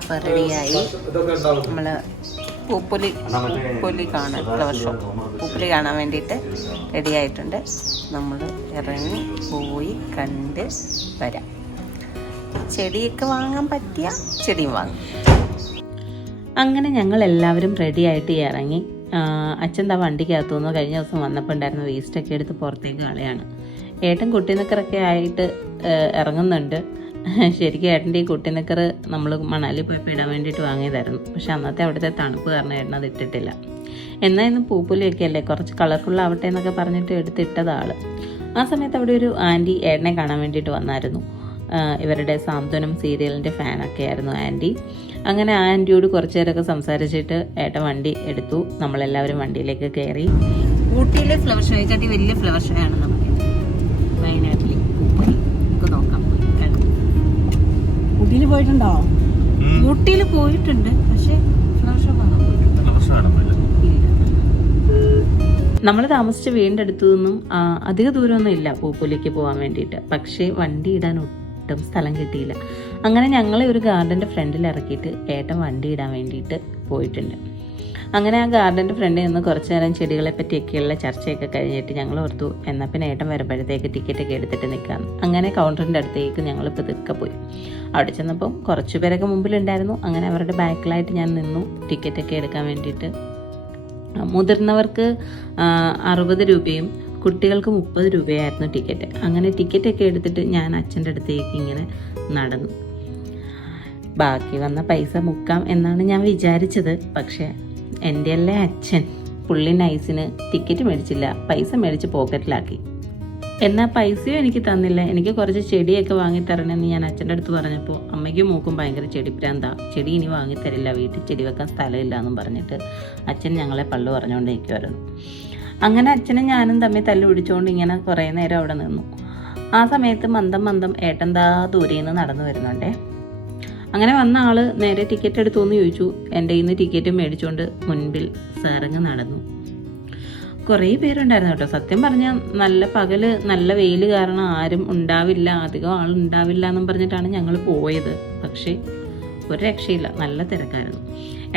അപ്പോൾ റെഡിയായി നമ്മൾ പൂപ്പൊലി കാണാൻ ഫ്ലവർ ഷോ പൂപ്പൊലി കാണാൻ വേണ്ടിയിട്ട് റെഡി ആയിട്ടുണ്ട്. നമ്മൾ ഇറങ്ങി പോയി കണ്ട് വരാം. ചെടിയൊക്കെ വാങ്ങാൻ പറ്റിയ ചെടിയും വാങ്ങും. അങ്ങനെ ഞങ്ങൾ എല്ലാവരും റെഡി ആയിട്ട് ഇറങ്ങി. അച്ഛൻ ദാ വണ്ടിക്കകത്തു നിന്ന് കഴിഞ്ഞ ദിവസം വന്നപ്പോൾ ഉണ്ടായിരുന്ന വേസ്റ്റൊക്കെ എടുത്ത് പുറത്തേക്ക് കളയാണ്. ഏട്ടൻ കുട്ടിനിക്കറൊക്കെ ആയിട്ട് ഇറങ്ങുന്നുണ്ട്. ശരിക്കും ഏട്ടൻ്റെ ഈ കുട്ടിനിക്കറ് നമ്മൾ മണാലി പോയപ്പോൾ ഇടാൻ വേണ്ടിയിട്ട് വാങ്ങിയതായിരുന്നു. പക്ഷെ അന്നത്തെ അവിടുത്തെ തണുപ്പ് കാരണം ഏട്ടൻ അത് ഇട്ടിട്ടില്ല. എന്നാൽ ഇന്ന് പൂപ്പൊലിയൊക്കെ അല്ലേ, കുറച്ച് കളർഫുള്ളാവട്ടെ എന്നൊക്കെ പറഞ്ഞിട്ട് എടുത്തിട്ടതാണ്. ആ സമയത്ത് അവിടെ ഒരു ആൻറ്റി ഏട്ടനെ കാണാൻ വേണ്ടിയിട്ട് വന്നായിരുന്നു. ഇവരുടെ സാന്ത്വനം സീരിയലിൻ്റെ ഫാനൊക്കെ ആയിരുന്നു ആൻറ്റി. അങ്ങനെ ആ ആൻറ്റിയോട് കുറച്ച് നേരമൊക്കെ സംസാരിച്ചിട്ട് ഏട്ടൻ വണ്ടി എടുത്തു. നമ്മളെല്ലാവരും വണ്ടിയിലേക്ക് കയറി. ഊട്ടിയിലെ ഫ്ലവർ ഷോ ചാട്ടി വലിയ ഫ്ലവർ ഷോ ആണ് നമുക്ക് വയനാട്ടിൽ പൂപ്പൊലി. നമുക്ക് നോക്കാം. ഊട്ടിയിൽ പോയിട്ടുണ്ടോ? ഊട്ടിയിൽ പോയിട്ടുണ്ട്, പക്ഷേ ഫ്ലവർ ഷോ കാണാൻ പോയിട്ടുണ്ട്. നമ്മൾ താമസിച്ച വീടിൻ്റെ അടുത്തു നിന്നും അധിക ദൂരമൊന്നും ഇല്ല പൂപ്പൊലിക്ക് പോകാൻ വേണ്ടിയിട്ട്. പക്ഷേ വണ്ടി ഇടാൻ ഒട്ടും സ്ഥലം കിട്ടിയില്ല. അങ്ങനെ ഞങ്ങളെ ഒരു ഗാർഡൻ്റെ ഫ്രണ്ടിൽ ഇറക്കിയിട്ട് ഏട്ടൻ വണ്ടി ഇടാൻ വേണ്ടിയിട്ട് പോയിട്ടുണ്ട്. അങ്ങനെ ആ ഗാർഡൻ്റെ ഫ്രണ്ടിൽ നിന്ന് കുറച്ച് നേരം ചെടികളെ പറ്റിയൊക്കെയുള്ള ചർച്ചയൊക്കെ കഴിഞ്ഞിട്ട് ഞങ്ങൾ ഓർത്തു എന്നാൽ പിന്നെ ഏട്ടൻ വരുമ്പോഴത്തേക്ക് ടിക്കറ്റൊക്കെ എടുത്തിട്ട് നിൽക്കാം. അങ്ങനെ കൗണ്ടറിൻ്റെ അടുത്തേക്ക് ഞങ്ങൾ പതുക്കെ പോയി. അവിടെ ചെന്നപ്പം കുറച്ച് പേരൊക്കെ മുമ്പിലുണ്ടായിരുന്നു. അങ്ങനെ അവരുടെ ബാക്കിലായിട്ട് ഞാൻ നിന്നു ടിക്കറ്റൊക്കെ എടുക്കാൻ വേണ്ടിയിട്ട്. മുതിർന്നവർക്ക് 60 രൂപയും കുട്ടികൾക്ക് 30 രൂപയായിരുന്നു ടിക്കറ്റ്. അങ്ങനെ ടിക്കറ്റൊക്കെ എടുത്തിട്ട് ഞാൻ അച്ഛൻ്റെ അടുത്തേക്ക് ഇങ്ങനെ നടന്നു. ബാക്കി വന്ന പൈസ മുക്കാം എന്നാണ് ഞാൻ വിചാരിച്ചത്. പക്ഷേ എൻ്റെ അല്ലേ അച്ഛൻ, പുള്ളി നൈസിന് ടിക്കറ്റ് മേടിച്ചില്ല, പൈസ മേടിച്ച് പോക്കറ്റിലാക്കി. എന്നാൽ പൈസയും എനിക്ക് തന്നില്ല. എനിക്ക് കുറച്ച് ചെടിയൊക്കെ വാങ്ങിത്തരണമെന്ന് ഞാൻ അച്ഛൻ്റെ അടുത്ത് പറഞ്ഞപ്പോൾ അമ്മയ്ക്കും മൂക്കും ഭയങ്കര ചെടിപ്രാന്താ. ചെടി ഇനി വാങ്ങിത്തരില്ല, വീട്ടിൽ ചെടി വെക്കാൻ സ്ഥലമില്ല എന്നും പറഞ്ഞിട്ട് അച്ഛൻ ഞങ്ങളെ പള്ളു പറഞ്ഞുകൊണ്ടിരിക്കുമായിരുന്നു. അങ്ങനെ അച്ഛനും ഞാനും തമ്മിൽ തല്ലു പിടിച്ചുകൊണ്ട് ഇങ്ങനെ കുറേ നേരം അവിടെ നിന്നു. ആ സമയത്ത് മന്ദം ഏട്ടൻ ദാ ദൂരെ നിന്ന് നടന്നു വരുന്നുണ്ടേ. അങ്ങനെ വന്ന ആൾ നേരെ ടിക്കറ്റ് എടുത്തു എന്ന് ചോദിച്ചു. എൻ്റെ ഇന്ന് ടിക്കറ്റ് മേടിച്ചുകൊണ്ട് മുൻപിൽ സാറങ്ങ് നടന്നു. കുറേ പേരുണ്ടായിരുന്നു കേട്ടോ. സത്യം പറഞ്ഞാൽ നല്ല പകല് നല്ല വെയിൽ കാരണം ആരും ഉണ്ടാവില്ല, അധികം ആളുണ്ടാവില്ല എന്നും പറഞ്ഞിട്ടാണ് ഞങ്ങൾ പോയത്. പക്ഷേ ഒരു രക്ഷയില്ല, നല്ല തിരക്കായിരുന്നു.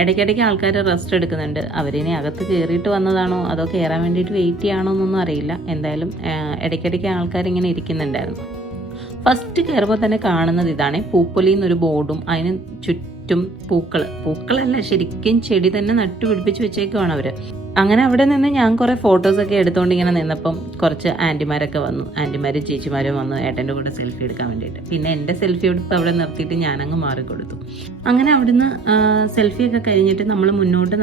ഇടയ്ക്കിടയ്ക്ക് ആൾക്കാർ റെസ്റ്റ് എടുക്കുന്നുണ്ട്. അവരിനി അകത്ത് കയറിയിട്ട് വന്നതാണോ അതോ കയറാൻ വേണ്ടിയിട്ട് വെയിറ്റ് ചെയ്യാണോ എന്നൊന്നും അറിയില്ല. എന്തായാലും ഇടയ്ക്കിടയ്ക്ക് ആൾക്കാരിങ്ങനെ ഇരിക്കുന്നുണ്ടായിരുന്നു. ഫസ്റ്റ് കയറുമ്പോൾ തന്നെ കാണുന്നത് ഇതാണ്, പൂപ്പൊലി എന്നൊരു ബോർഡും അതിന് ചുറ്റും പൂക്കളല്ല ശരിക്കും ചെടി തന്നെ നട്ടുപിടിപ്പിച്ച് വെച്ചേക്കുവാണ് അവർ. അങ്ങനെ അവിടെ നിന്ന് ഞാൻ കുറേ ഫോട്ടോസൊക്കെ എടുത്തുകൊണ്ട് ഇങ്ങനെ നിന്നപ്പം കുറച്ച് ആൻറ്റിമാരൊക്കെ വന്നു. ആൻറ്റിമാരും ചേച്ചിമാരും വന്നു ഏട്ടൻ്റെ കൂടെ സെൽഫി എടുക്കാൻ വേണ്ടിയിട്ട്. പിന്നെ എൻ്റെ സെൽഫി എടുത്ത് അവിടെ നിർത്തിയിട്ട് ഞാനങ്ങ് മാറിക്കൊടുത്തു. അങ്ങനെ അവിടുന്ന് സെൽഫിയൊക്കെ കഴിഞ്ഞിട്ട് നമ്മൾ മുന്നോട്ട്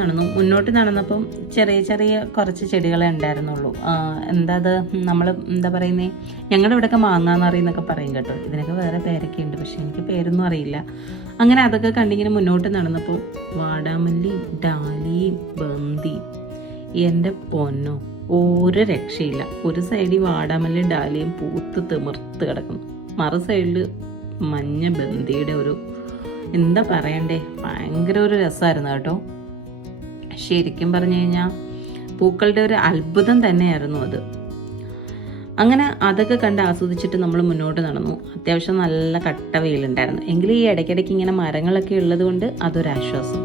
നടന്നപ്പം ചെറിയ കുറച്ച് ചെടികളെ ഉണ്ടായിരുന്നുള്ളൂ. എന്താ പറയുന്നത്, ഞങ്ങളുടെ ഇവിടെയൊക്കെ മാങ്ങാന്നറിയെന്നൊക്കെ പറയും കേട്ടോ. ഇതിനൊക്കെ വേറെ പേരൊക്കെ ഉണ്ട്, പക്ഷെ എനിക്ക് പേരൊന്നും അറിയില്ല. അങ്ങനെ അതൊക്കെ കണ്ടിങ്ങനെ മുന്നോട്ട് നടന്നപ്പോൾ വാടാമല്ലി, ഡാലിയും ബന്ദി, എൻ്റെ പൊന്നോ ഒരു രക്ഷയില്ല. ഒരു സൈഡിൽ വാടാമല്ലി ഡാലിയും പൂത്ത് തിമിർത്ത് കിടക്കുന്നു, മറു സൈഡിൽ മഞ്ഞ ബന്ദിയുടെ ഒരു എന്താ പറയണ്ടേ, ഭയങ്കര ഒരു രസമായിരുന്നു കേട്ടോ. ശരിക്കും പറഞ്ഞു കഴിഞ്ഞാൽ പൂക്കളുടെ ഒരു അത്ഭുതം തന്നെയായിരുന്നു അത്. അങ്ങനെ അതൊക്കെ കണ്ട് ആസ്വദിച്ചിട്ട് നമ്മൾ മുന്നോട്ട് നടന്നു. അത്യാവശ്യം നല്ല കട്ട വെയിലുണ്ടായിരുന്നു. എങ്കിലും ഈ ഇടയ്ക്കിടയ്ക്ക് ഇങ്ങനെ മരങ്ങളൊക്കെ ഉള്ളത് കൊണ്ട് അതൊരാശ്വാസം.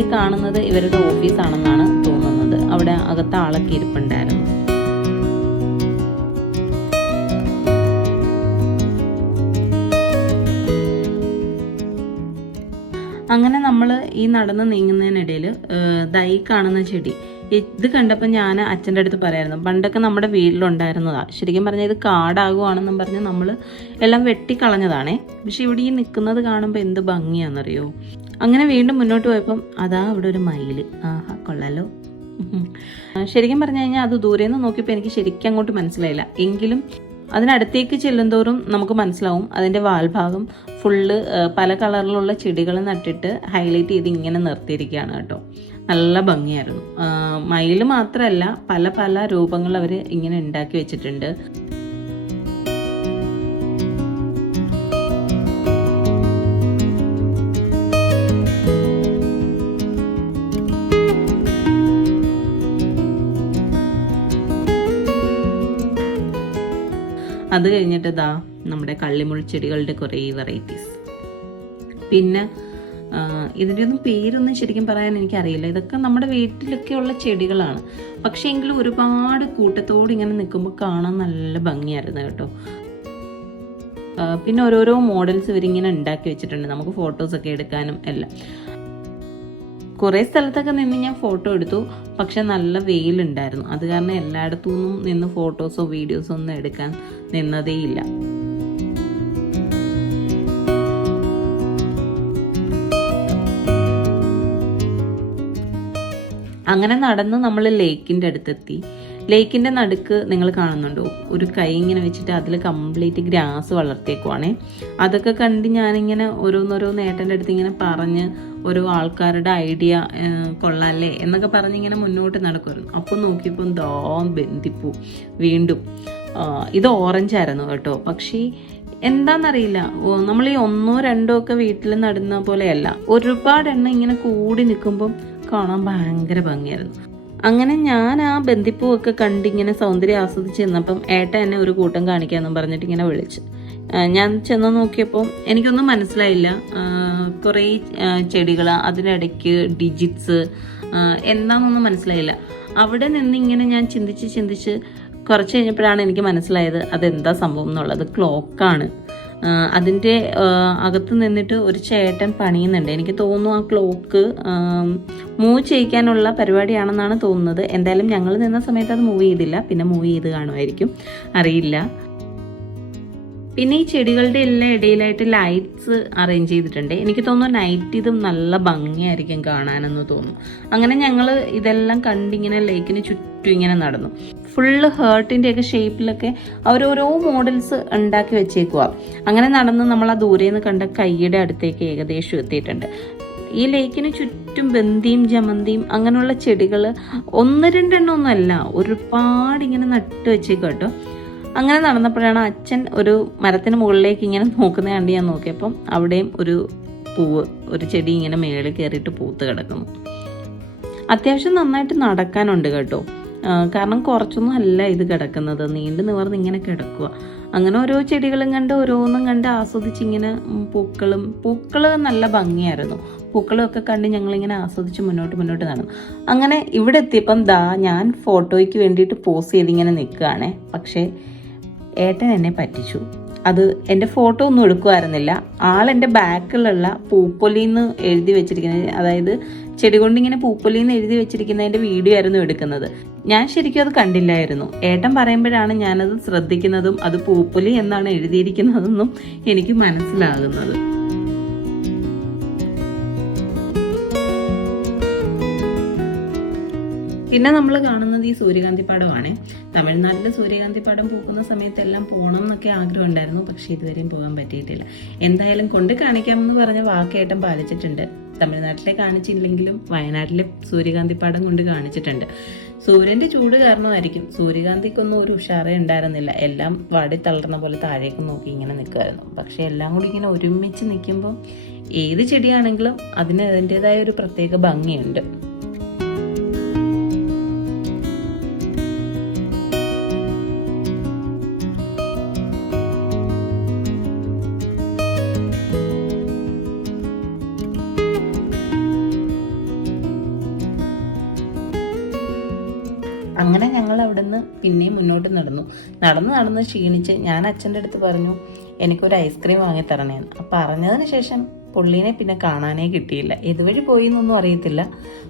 ഈ കാണുന്നത് ഇവരുടെ ഓഫീസാണെന്നാണ് തോന്നുന്നത്. അവിടെ അകത്ത് ആളൊക്കെ ഇരിപ്പുണ്ടായിരുന്നു. അങ്ങനെ നമ്മൾ ഈ നടന്ന് നീങ്ങുന്നതിനിടയിൽ ഈ കാണുന്ന ചെടി ഇത് കണ്ടപ്പോൾ ഞാൻ അച്ഛൻ്റെ അടുത്ത് പറയായിരുന്നു, പണ്ടൊക്കെ നമ്മുടെ വീട്ടിലുണ്ടായിരുന്നതാണ്. ശരിക്കും പറഞ്ഞാൽ ഇത് കാടാകുവാണെന്നും പറഞ്ഞ് നമ്മൾ എല്ലാം വെട്ടിക്കളഞ്ഞതാണേ. പക്ഷെ ഇവിടെ ഈ നിൽക്കുന്നത് കാണുമ്പോൾ എന്ത് ഭംഗിയാണെന്നറിയോ. അങ്ങനെ വീണ്ടും മുന്നോട്ട് പോയപ്പം അതാ അവിടെ ഒരു മയില്. ആഹാ കൊള്ളാലോ. ശരിക്കും പറഞ്ഞു കഴിഞ്ഞാൽ അത് ദൂരെ നിന്ന് നോക്കിയപ്പോൾ എനിക്ക് ശരിക്കും അങ്ങോട്ട് മനസ്സിലായില്ല. എങ്കിലും അതിനടുത്തേക്ക് ചെല്ലുന്തോറും നമുക്ക് മനസ്സിലാവും അതിൻ്റെ വാൽഭാഗം ഫുള്ള് പല കളറിലുള്ള ചെടികൾ നട്ടിട്ട് ഹൈലൈറ്റ് ചെയ്ത് ഇങ്ങനെ നിർത്തിയിരിക്കുകയാണ് കേട്ടോ. നല്ല ഭംഗിയായിരുന്നു. മയിൽ മാത്രമല്ല, പല പല രൂപങ്ങൾ അവർ ഇങ്ങനെ ഉണ്ടാക്കി വെച്ചിട്ടുണ്ട്. അത് കഴിഞ്ഞിട്ട് ഇതാ നമ്മുടെ കള്ളിമുൾച്ചെടികളുടെ കുറേ വെറൈറ്റീസ്. പിന്നെ ഇതിൻ്റെ ഒന്നും പേരൊന്നും ശരിക്കും പറയാൻ എനിക്കറിയില്ല. ഇതൊക്കെ നമ്മുടെ വീട്ടിലൊക്കെ ഉള്ള ചെടികളാണ്. പക്ഷേ എങ്കിലും ഒരുപാട് കൂട്ടത്തോടെ ഇങ്ങനെ നിൽക്കുമ്പോൾ കാണാൻ നല്ല ഭംഗിയായിരുന്നു കേട്ടോ. പിന്നെ ഓരോരോ മോഡൽസ് ഇവരിങ്ങനെ ഉണ്ടാക്കി വെച്ചിട്ടുണ്ട്, നമുക്ക് ഫോട്ടോസൊക്കെ എടുക്കാനും എല്ലാം. കുറേ സ്ഥലത്തൊക്കെ നിന്ന് ഞാൻ ഫോട്ടോ എടുത്തു, പക്ഷെ നല്ല വെയിലുണ്ടായിരുന്നു. അത് കാരണം എല്ലായിടത്തു നിന്നും നിന്ന് ഫോട്ടോസോ വീഡിയോസോ ഒന്നും എടുക്കാൻ നിന്നതേയില്ല. അങ്ങനെ നടന്ന് നമ്മൾ ലേക്കിൻ്റെ അടുത്തെത്തി. ലേക്കിൻ്റെ നടുക്ക് നിങ്ങൾ കാണുന്നുണ്ടോ, ഒരു കൈ ഇങ്ങനെ വെച്ചിട്ട് അതിൽ കംപ്ലീറ്റ് ഗ്രാസ് വളർത്തിയേക്കുവാണേ. അതൊക്കെ കണ്ട് ഞാനിങ്ങനെ ഓരോന്നോരോന്ന് ഏട്ടൻ്റെ അടുത്ത് ഇങ്ങനെ പറഞ്ഞ് ഓരോ ആൾക്കാരുടെ ഐഡിയ കൊള്ളാല്ലേ എന്നൊക്കെ പറഞ്ഞിങ്ങനെ മുന്നോട്ട് നടക്കുമായിരുന്നു. അപ്പോൾ നോക്കിയപ്പോൾ ബന്ദിപ്പൂ വീണ്ടും. ഇത് ഓറഞ്ച് ആയിരുന്നു കേട്ടോ. പക്ഷേ എന്താണെന്നറിയില്ല, നമ്മൾ ഈ 1 2 ഒക്കെ വീട്ടിൽ നടുന്ന പോലെയല്ല, ഒരുപാട് എണ്ണം ഇങ്ങനെ കൂടി നിൽക്കുമ്പം കാണാൻ ഭയങ്കര ഭംഗിയായിരുന്നു. അങ്ങനെ ഞാൻ ആ ബന്ദിപ്പൂവൊക്കെ കണ്ടിങ്ങനെ സൗന്ദര്യം ആസ്വദിച്ച് ചെന്നപ്പം ഏട്ടൻ എന്നെ ഒരു കൂട്ടം കാണിക്കാമെന്നും പറഞ്ഞിട്ട് ഇങ്ങനെ വിളിച്ച്. ഞാൻ ചെന്ന് നോക്കിയപ്പോൾ എനിക്കൊന്നും മനസ്സിലായില്ല. കുറേ ചെടികൾ, അതിനിടയ്ക്ക് ഡിജിറ്റ്സ് എന്താണെന്നൊന്നും മനസ്സിലായില്ല. അവിടെ നിന്നിങ്ങനെ ഞാൻ ചിന്തിച്ച് കുറച്ച് കഴിഞ്ഞപ്പോഴാണ് എനിക്ക് മനസ്സിലായത് അതെന്താ സംഭവം എന്നുള്ളത്. ക്ലോക്കാണ്. അതിൻ്റെ അകത്ത് നിന്നിട്ട് ഒരു ചേട്ടൻ പണിയുന്നുണ്ട്. എനിക്ക് തോന്നുന്നു ആ ക്ലോക്ക് മൂവ് ചെയ്യിക്കാനുള്ള പരിപാടിയാണെന്നാണ് തോന്നുന്നത്. എന്തായാലും ഞങ്ങൾ നിന്ന സമയത്ത് അത് മൂവ് ചെയ്തില്ല, പിന്നെ മൂവ് ചെയ്ത് കാണുമായിരിക്കും, അറിയില്ല. പിന്നെ ഈ ചെടികളുടെ എല്ലാം ഇടയിലായിട്ട് ലൈറ്റ്സ് അറേഞ്ച് ചെയ്തിട്ടുണ്ട്. എനിക്ക് തോന്നുന്നു നൈറ്റ് ഇതും നല്ല ഭംഗിയായിരിക്കും കാണാനെന്ന് തോന്നുന്നു. അങ്ങനെ ഞങ്ങൾ ഇതെല്ലാം കണ്ടിങ്ങനെ ലേക്കിന് ചുറ്റും ഇങ്ങനെ നടന്നു. ഫുള്ള് ഹേർട്ടിൻ്റെയൊക്കെ ഷേപ്പിലൊക്കെ അവരോരോ മോഡൽസ് ഉണ്ടാക്കി വെച്ചേക്കുക. അങ്ങനെ നടന്ന് നമ്മൾ ആ ദൂരേന്ന് കണ്ട കൈയുടെ അടുത്തേക്ക് ഏകദേശം എത്തിയിട്ടുണ്ട്. ഈ ലേക്കിന് ചുറ്റും ബന്ദിയും ജമന്തിയും അങ്ങനെയുള്ള ചെടികൾ 1 2 എണ്ണം ഒന്നുമല്ല, ഒരുപാട് ഇങ്ങനെ നട്ട് വെച്ചേക്കും കേട്ടോ. അങ്ങനെ നടന്നപ്പോഴാണ് അച്ഛൻ ഒരു മരത്തിന് മുകളിലേക്ക് ഇങ്ങനെ നോക്കുന്ന കണ്ട് ഞാൻ നോക്കിയപ്പം അവിടെയും ഒരു പൂവ്, ഒരു ചെടി ഇങ്ങനെ മേളിൽ കയറിയിട്ട് പൂത്ത് കിടക്കുന്നു. അത്യാവശ്യം നന്നായിട്ട് നടക്കാനുണ്ട് കേട്ടോ. കാരണം കുറച്ചൊന്നും അല്ല ഇത് കിടക്കുന്നത്, നീണ്ടു നിവർന്ന് ഇങ്ങനെ കിടക്കുക. അങ്ങനെ ഓരോ ചെടികളും കണ്ട് ഓരോന്നും കണ്ട് ആസ്വദിച്ചിങ്ങനെ പൂക്കൾ നല്ല ഭംഗിയായിരുന്നു. പൂക്കളൊക്കെ കണ്ട് ഞങ്ങളിങ്ങനെ ആസ്വദിച്ച് മുന്നോട്ട് നടന്നു. അങ്ങനെ ഇവിടെ എത്തിയപ്പം ഞാൻ ഫോട്ടോയ്ക്ക് വേണ്ടിയിട്ട് പോസ് ചെയ്തിങ്ങനെ നിൽക്കുകയാണേ. പക്ഷേ ഏട്ടൻ എന്നെ പറ്റിച്ചു. അത് എൻ്റെ ഫോട്ടോ ഒന്നും എടുക്കുമായിരുന്നില്ല. ആളെൻ്റെ ബാക്കിലുള്ള പൂപ്പൊലിന്ന് എഴുതി വെച്ചിരിക്കുന്നത്, അതായത് ചെടി കൊണ്ടിങ്ങനെ പൂപ്പൊലിന്ന് എഴുതി വെച്ചിരിക്കുന്നതിൻ്റെ വീഡിയോ ആയിരുന്നു എടുക്കുന്നത്. ഞാൻ ശരിക്കും അത് കണ്ടില്ലായിരുന്നു. ഏട്ടൻ പറയുമ്പോഴാണ് ഞാനത് ശ്രദ്ധിക്കുന്നതും അത് പൂപ്പൊലി എന്നാണ് എഴുതിയിരിക്കുന്നതെന്നും എനിക്ക് മനസ്സിലാകുന്നത്. പിന്നെ നമ്മൾ കാണുന്നത് ഈ സൂര്യകാന്തിപ്പാടമാണ്. തമിഴ്നാട്ടിൽ സൂര്യകാന്തിപ്പാടം പൂക്കുന്ന സമയത്തെല്ലാം പോകണം എന്നൊക്കെ ആഗ്രഹം ഉണ്ടായിരുന്നു, പക്ഷേ ഇതുവരെയും പോകാൻ പറ്റിയിട്ടില്ല. എന്തായാലും കൊണ്ട് കാണിക്കാമെന്ന് പറഞ്ഞ വാക്കേട്ടം പാലിച്ചിട്ടുണ്ട്. തമിഴ്നാട്ടിലെ കാണിച്ചില്ലെങ്കിലും വയനാട്ടിലെ സൂര്യകാന്തിപ്പാടം കൊണ്ട് കാണിച്ചിട്ടുണ്ട്. സൂര്യൻ്റെ ചൂട് കാരണമായിരിക്കും സൂര്യകാന്തിക്കൊന്നും ഒരു ഉഷാറേ ഉണ്ടായിരുന്നില്ല. എല്ലാം വാടി തളർന്ന പോലെ താഴേക്ക് നോക്കി ഇങ്ങനെ നിൽക്കുമായിരുന്നു. പക്ഷേ എല്ലാം കൂടി ഇങ്ങനെ ഒരുമിച്ച് നിൽക്കുമ്പോൾ ഏത് ചെടിയാണെങ്കിലും അതിന് അതിൻ്റെതായ ഒരു പ്രത്യേക ഭംഗിയുണ്ട്. അങ്ങനെ ഞങ്ങൾ അവിടെ നിന്ന് പിന്നെയും മുന്നോട്ട് നടന്ന് ക്ഷീണിച്ച് ഞാൻ അച്ഛൻ്റെ അടുത്ത് പറഞ്ഞു എനിക്കൊരു ഐസ്ക്രീം വാങ്ങി തരണേന്ന്. അപ്പം പറഞ്ഞതിന് ശേഷം പുള്ളീനെ പിന്നെ കാണാനേ കിട്ടിയില്ല. ഇതുവഴി പോയി എന്നൊന്നും അറിയത്തില്ല,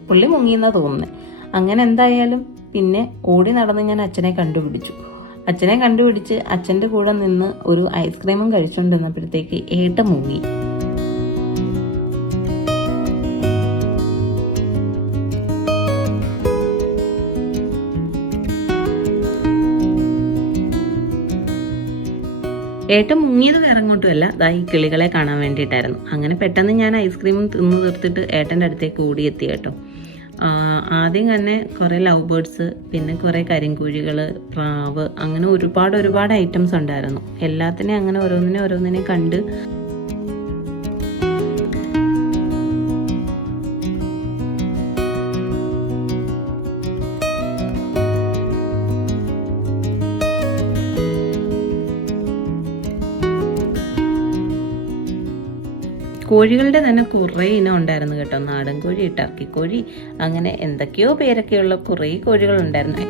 പുള്ളി മുങ്ങിയെന്നാണ് തോന്നുന്നത്. അങ്ങനെ എന്തായാലും പിന്നെ ഓടി നടന്ന് ഞാൻ അച്ഛനെ കണ്ടുപിടിച്ച് അച്ഛൻ്റെ കൂടെ നിന്ന് ഒരു ഐസ്ക്രീമും കഴിച്ചുകൊണ്ടിരുന്നപ്പോഴത്തേക്ക് ഏട്ടൻ മുങ്ങി. ഏട്ടൻ മുങ്ങിയത് വേറെ എങ്ങോട്ടുമല്ല, ഈ കിളികളെ കാണാൻ വേണ്ടിയിട്ടായിരുന്നു. അങ്ങനെ പെട്ടെന്ന് ഞാൻ ഐസ്ക്രീമും തിന്ന് തീർത്തിട്ട് ഏട്ടൻ്റെ അടുത്തേക്ക് ഓടിയെത്തി കേട്ടോ. ആദ്യം തന്നെ കുറേ ലവ് ബേർഡ്സ്, പിന്നെ കുറേ കരിങ്കുഴികൾ, പ്രാവ്, അങ്ങനെ ഒരുപാട് ഐറ്റംസ് ഉണ്ടായിരുന്നു. എല്ലാത്തിനെയും അങ്ങനെ ഓരോന്നിനെ കണ്ട് കോഴികളുടെ തന്നെ കുറേ ഇനം ഉണ്ടായിരുന്നു കേട്ടോ. നാടൻ കോഴി, ടർക്കിക്കോഴി, അങ്ങനെ എന്തൊക്കെയോ പേരൊക്കെയുള്ള കുറേ കോഴികളുണ്ടായിരുന്നു.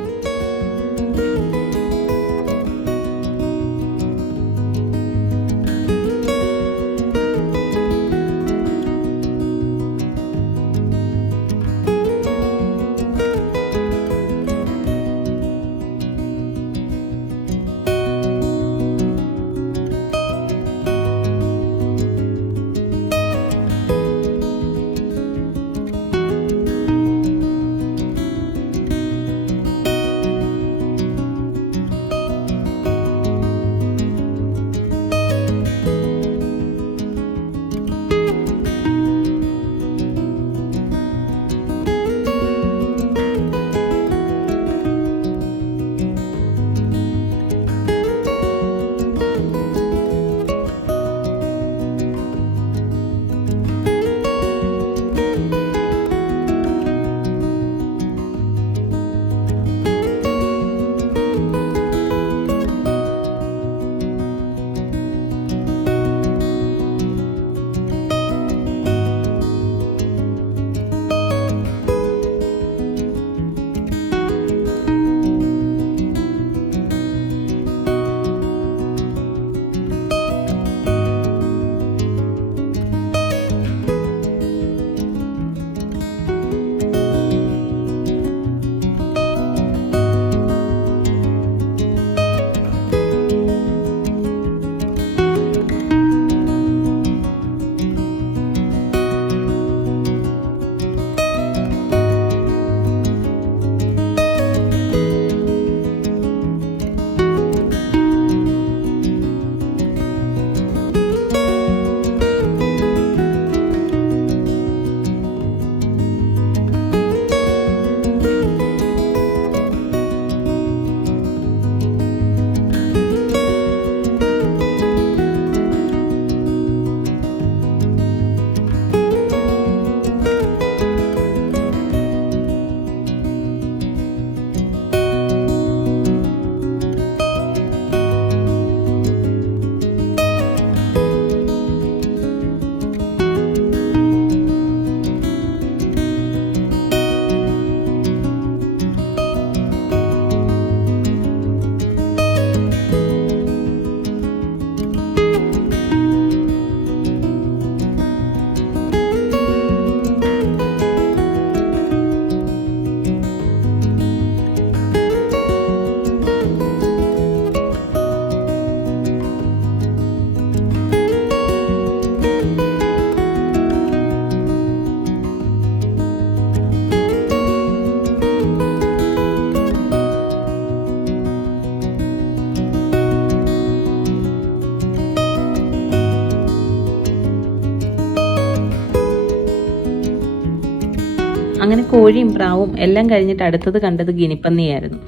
അങ്ങനെ കോഴിയും പ്രാവും എല്ലാം കഴിഞ്ഞിട്ട് അടുത്തത് കണ്ടത് ഗിനിപ്പന്നിയായിരുന്നു.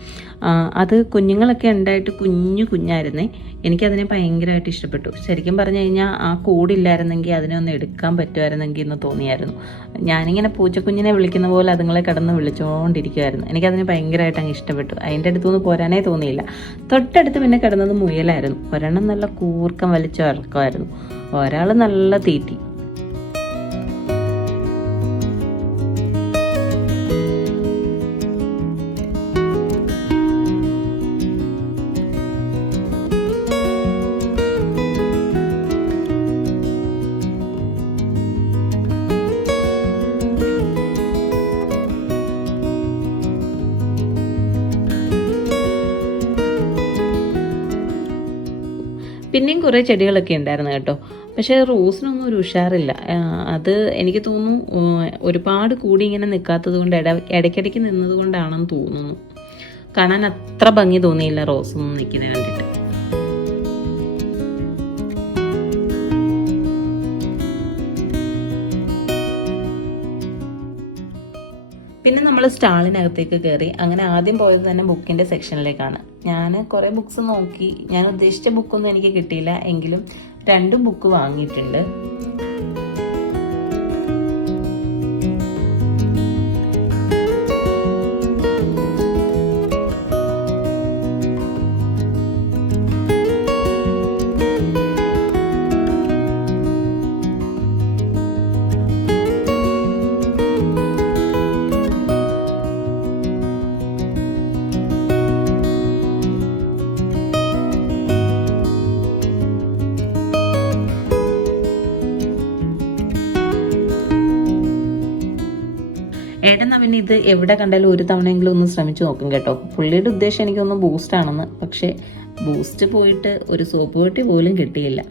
അത് കുഞ്ഞുങ്ങളൊക്കെ ഉണ്ടായിട്ട് കുഞ്ഞായിരുന്നേ. എനിക്കതിനെ ഭയങ്കരമായിട്ട് ഇഷ്ടപ്പെട്ടു. ശരിക്കും പറഞ്ഞു കഴിഞ്ഞാൽ ആ കൂടില്ലായിരുന്നെങ്കിൽ അതിനെ ഒന്ന് എടുക്കാൻ പറ്റുമായിരുന്നെങ്കിൽ എന്ന് തോന്നിയായിരുന്നു. ഞാനിങ്ങനെ പൂച്ചക്കുഞ്ഞിനെ വിളിക്കുന്ന പോലെ അതുങ്ങളെ കടന്ന് വിളിച്ചുകൊണ്ടിരിക്കുമായിരുന്നു. എനിക്കതിനെ ഭയങ്കരമായിട്ട് അങ്ങ് ഇഷ്ടപ്പെട്ടു. അതിൻ്റെ അടുത്തുനിന്ന് പോരാനേ തോന്നിയില്ല. തൊട്ടടുത്ത് പിന്നെ കിടന്നത് മുയലായിരുന്നു. ഒരെണ്ണം നല്ല കൂർക്കം വലിച്ചു ഇറക്കുമായിരുന്നു, ഒരാൾ നല്ല തീറ്റി. പിന്നെയും കുറേ ചെടികളൊക്കെ ഉണ്ടായിരുന്നു കേട്ടോ. പക്ഷേ റോസിനൊന്നും ഒരു ഉഷാറില്ല. അത് എനിക്ക് തോന്നുന്നു ഒരുപാട് കൂടി ഇങ്ങനെ നിൽക്കാത്തത് കൊണ്ട് ഇടയ്ക്കിടയ്ക്ക് നിന്നത് കൊണ്ടാണെന്ന് തോന്നുന്നു. കാണാൻ അത്ര ഭംഗി തോന്നിയില്ല റോസൊന്നും നിൽക്കുന്നത് കണ്ടിട്ട്. പിന്നെ നമ്മൾ സ്റ്റാളിനകത്തേക്ക് കയറി. അങ്ങനെ ആദ്യം പോയത് തന്നെ ബുക്കിൻ്റെ സെക്ഷനിലേക്കാണ്. ഞാൻ കുറേ ബുക്സ് നോക്കി. ഞാൻ ഉദ്ദേശിച്ച ബുക്കൊന്നും എനിക്ക് കിട്ടിയില്ല, എങ്കിലും 2 ബുക്ക് വാങ്ങിയിട്ടുണ്ട്. ഇത് എവിടെ കണ്ടാലും ഒരു തവണയെങ്കിലും ഒന്ന് ശ്രമിച്ചു നോക്കും കേട്ടോ. പുള്ളിയുടെ ഉദ്ദേശം എനിക്കൊന്ന് ബൂസ്റ്റ് ആണെന്ന്. പക്ഷെ ബൂസ്റ്റ് പോയിട്ട് ഒരു സോപ്പ് പെട്ടി പോലും കിട്ടിയില്ല.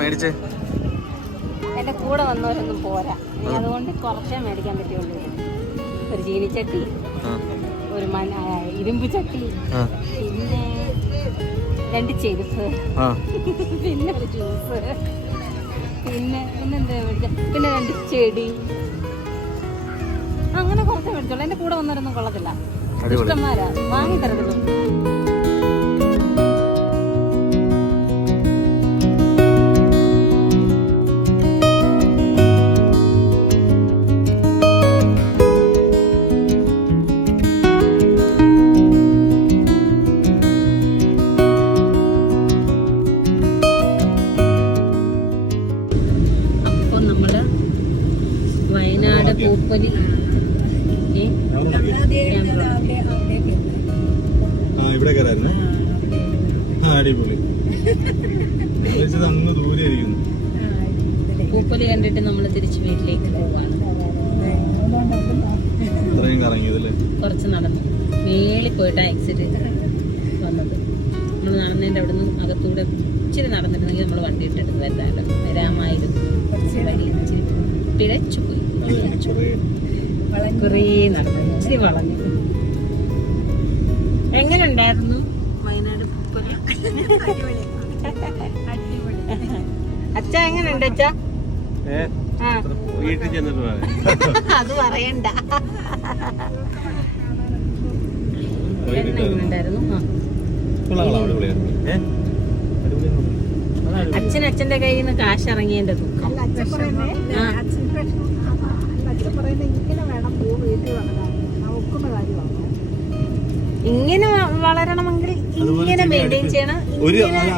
മേടിച്ചേ എന്റെ കൂടെ വന്നവരൊന്നും പോരാ, അതുകൊണ്ട് കുറച്ചേ മേടിക്കാൻ പറ്റുള്ളൂ. ഒരു ചീനിച്ചട്ടി, ഒരു ഇരുമ്പ് ചട്ടി, പിന്നെ 2 ചെരുപ്പ്, പിന്നെ ഒരു ജ്യൂസ്, പിന്നെന്താ മേടിച്ച, പിന്നെ 2 ചെടി, അങ്ങനെ കുറച്ചേ മേടിച്ചോളൂ. എന്റെ കൂടെ വന്നവരൊന്നും കൊള്ളത്തില്ല, ഇഷ്ടന്മാരാ, വാങ്ങി തരത്തില്ല. വയനാട് പൂപ്പൊലി ഇവിടെ കയറായിരുന്നു. അടിപൊളി. അങ്ങ് ദൂരെ ഇരിക്കുന്നു. പൂപ്പൊലി കണ്ടിട്ട് നമ്മൾ തിരിച്ച് വീട്ടിലേക്ക് പോവാണ്. ഇത്രയും കറങ്ങിയതല്ലേ? കുറച്ച് നടന്നു മേളിൽ പോയിട്ട് എക്സിറ്റ് വന്നത്. നമ്മൾ നടന്നതിൻ്റെ അവിടെ നിന്ന് അകത്തൂടെ ഇച്ചിരി നടന്നിട്ടുണ്ടെങ്കിൽ നമ്മൾ വണ്ടി ഇട്ടെടുത്ത് വരാമായിരുന്നു. വഴി ഇച്ചിരി പിഴച്ചു പോയി, കുറേ നടന്നു, ഇച്ചിരി വളഞ്ഞു. എങ്ങനെ ഉണ്ടായിരുന്നു വയനാട് പൂപ്പൊലി? അച്ഛ എങ്ങനെയുണ്ട് അച്ഛ? വീട്ടിൽ ചെന്നിട്ട് അത് പറയണ്ട. എങ്ങനെയുണ്ടായിരുന്നു? അച്ഛന്റെ കയ്യിൽ നിന്ന് കാശ് ഇറങ്ങിയതിന്റെ ദുഃഖം. ഇങ്ങനെ വളരണമെങ്കിൽ ഇങ്ങനെ മെയിൻറ്റെയിൻ ചെയ്യണം.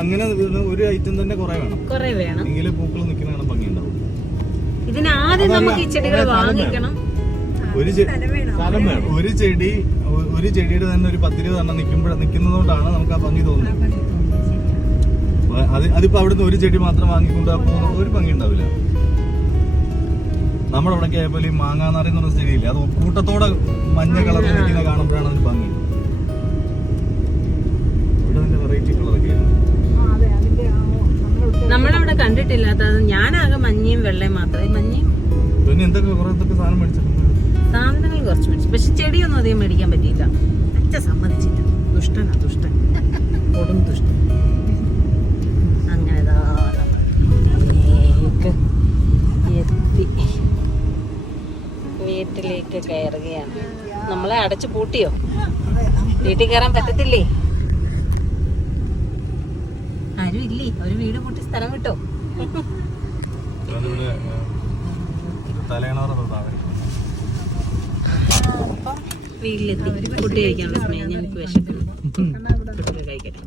അങ്ങനെ ഒരു ഐറ്റം തന്നെ കുറെ വേണം. പൂക്കൾ നിൽക്കുന്ന ഭംഗി ഉണ്ടാവും. ഇതിനാദ്യം നമുക്ക് ഈ ചെടികൾ വാങ്ങിക്കണം. ഒരു ചെടിയുടെ തന്നെ ഒരു 10-20 എണ്ണം നിൽക്കുന്നതുകൊണ്ടാണ് നമുക്ക് ആ ഭംഗി തോന്നുന്നത്. അതിപ്പോ അവിടുന്ന് ഒരു ചെടി മാത്രം വാങ്ങിക്കൊണ്ട് ഒരു ഭംഗി ഉണ്ടാവില്ല. നമ്മുടെ അവിടേക്ക് ആയപ്പോൾ ഈ മാങ്ങാനാറി എന്ന് പറഞ്ഞ ചെടിയില്ലേ, അത് കൂട്ടത്തോടെ മഞ്ഞ കളറിൽ നിൽക്കുന്ന കാണുമ്പോഴാണ് അതിന് ഭംഗി. ഇവിടെ അതിന്റെ വെറൈറ്റി കളറൊക്കെയാണ് നമ്മളവിടെ കണ്ടിട്ടില്ലാത്തത്. ഞാനാകെ മഞ്ഞയും വെള്ളയും മാത്രമേ. മഞ്ഞയും പിന്നെ എന്തൊക്കെ സാധനം മേടിച്ചിട്ടുണ്ട്. സാധനങ്ങൾ കുറച്ച് മേടിച്ചു, പക്ഷെ ചെടിയൊന്നും അധികം മേടിക്കാൻ പറ്റിയില്ല. അച്ഛൻ സമ്മതിച്ചില്ല. ദുഷ്ടനാ, ദുഷ്ടൻ, കൊടും ദുഷ്ടൻ. അങ്ങനെ എത്തി വീട്ടിലേക്ക് കയറുകയാണ്. നമ്മളെ അടച്ചു പൂട്ടിയോ? വീട്ടിൽ കയറാൻ പറ്റത്തില്ലേ? ആരും ഇല്ലേ? ഒരു വീട് പൂട്ടി സ്ഥലം വിട്ടോ? അപ്പം വീട്ടിലെത്തി. ഫുഡ് കഴിക്കാനുള്ള സമയം. ഞങ്ങൾക്ക് വിശക്കുന്നു. ഫുഡ് കഴിക്കട്ടെ.